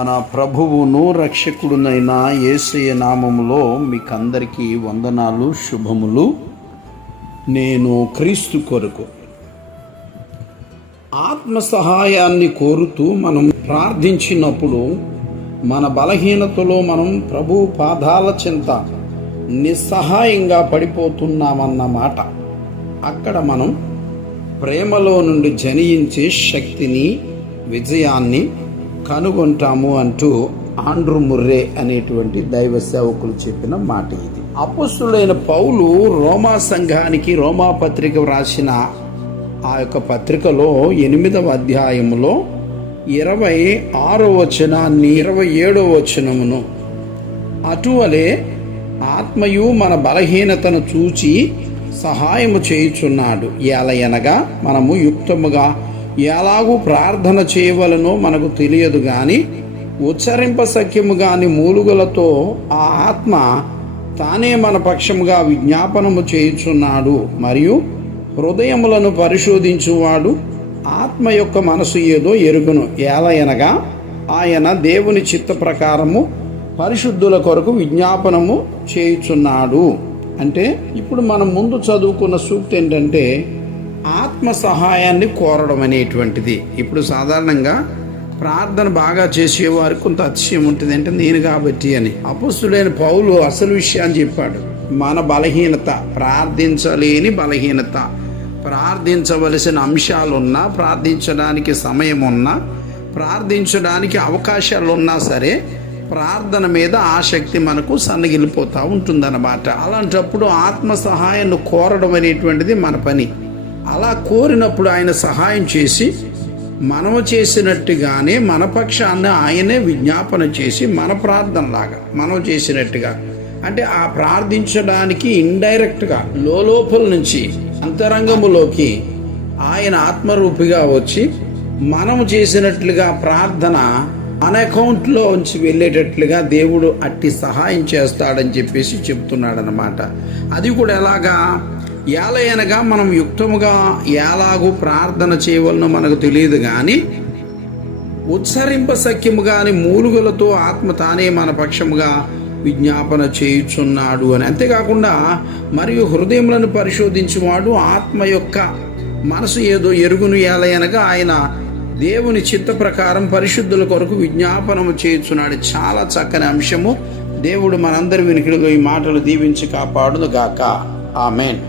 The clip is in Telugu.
మన ప్రభువును రక్షకుడునైన యేసయ్య నామములో మీకందరికీ వందనాలు, శుభములు. నేను క్రీస్తు కొరకు ఆత్మ సహాయాన్ని కోరుతూ మనం ప్రార్థించినప్పుడు మన బలహీనతలో మనం ప్రభు పాదాల చెంత నిస్సహాయంగా పడిపోతున్నామన్నమాట. అక్కడ మనం ప్రేమలో నుండి జనించే శక్తిని, విజయాన్ని కనుగొంటాము అంటూ ఆండ్రూ ముర్రే అనేటువంటి దైవ సేవకులు చెప్పిన మాట ఇది. అపోస్తులైన పౌలు రోమా సంఘానికి రోమా పత్రిక వ్రాసిన ఆ యొక్క పత్రికలో 8వ అధ్యాయములో 26వ వచనాన్ని 27వ వచనమును అటువలే ఆత్మయు మన బలహీనతను చూచి సహాయము చేయుచున్నాడు. ఎలయనగా మనము యుక్తముగా ఎలాగూ ప్రార్థన చేయవలనో మనకు తెలియదు గాని ఉచ్చరింప సఖ్యము గాని మూలుగలతో ఆ ఆత్మ తానే మన పక్షముగా విజ్ఞాపనము చేయుచున్నాడు. మరియు హృదయములను పరిశోధించువాడు ఆత్మ యొక్క మనసు ఏదో ఎరుగును. ఎలయనగా ఆయన దేవుని చిత్త ప్రకారము పరిశుద్ధుల కొరకు విజ్ఞాపనము చేయుచున్నాడు. అంటే ఇప్పుడు మనం ముందు చదువుకున్న సూక్తి ఏంటంటే ఆత్మ సహాయాన్ని కోరడం అనేటువంటిది. ఇప్పుడు సాధారణంగా ప్రార్థన బాగా చేసేవారికి కొంత అతిశయం ఉంటుంది, అంటే నేను కాబట్టి అని. అపోస్తులైన పౌలు అసలు విషయాన్ని చెప్పాడు. మన బలహీనత, ప్రార్థించలేని బలహీనత, ప్రార్థించవలసిన అంశాలున్నా, ప్రార్థించడానికి సమయం ఉన్నా, ప్రార్థించడానికి అవకాశాలు ఉన్నా సరే ప్రార్థన మీద ఆసక్తి మనకు సన్నగిలిపోతూ ఉంటుందన్నమాట. అలాంటప్పుడు ఆత్మ సహాయాన్ని కోరడం అనేటువంటిది మన పని. అలా కోరినప్పుడు ఆయన సహాయం చేసి మనము చేసినట్టుగానే మన పక్షాన్ని ఆయనే విజ్ఞాపన చేసి మన ప్రార్థనలాగా మనం చేసినట్టుగా, అంటే ఆ ప్రార్థించడానికి ఇండైరెక్ట్గా లోపల నుంచి అంతరంగములోకి ఆయన ఆత్మరూపిగా వచ్చి మనము చేసినట్లుగా ప్రార్థన మన అకౌంట్లో ఉంచి వెళ్ళేటట్లుగా దేవుడు అట్టి సహాయం చేస్తాడని చెప్పేసి చెప్తున్నాడనమాట. అది కూడా ఎలాగా? ఎలయనగా మనం యుక్తముగా ఎలాగూ ప్రార్థన చేయవలనో మనకు తెలియదు కానీ ఉచ్చరింప సఖ్యము గాని మూలుగులతో ఆత్మ తానే మన పక్షముగా విజ్ఞాపన చేయుచున్నాడు అని. అంతేకాకుండా మరియు హృదయములను పరిశోధించువాడు ఆత్మ యొక్క మనసు ఏదో ఎరుగును. ఎలయనగా ఆయన దేవుని చిత్త ప్రకారం పరిశుద్ధుల కొరకు విజ్ఞాపనము చేయుచున్నాడు. చాలా చక్కని అంశము. దేవుడు మనందరి వినికిడిలో ఈ మాటలు దీవించి కాపాడును గాక. ఆమేన్.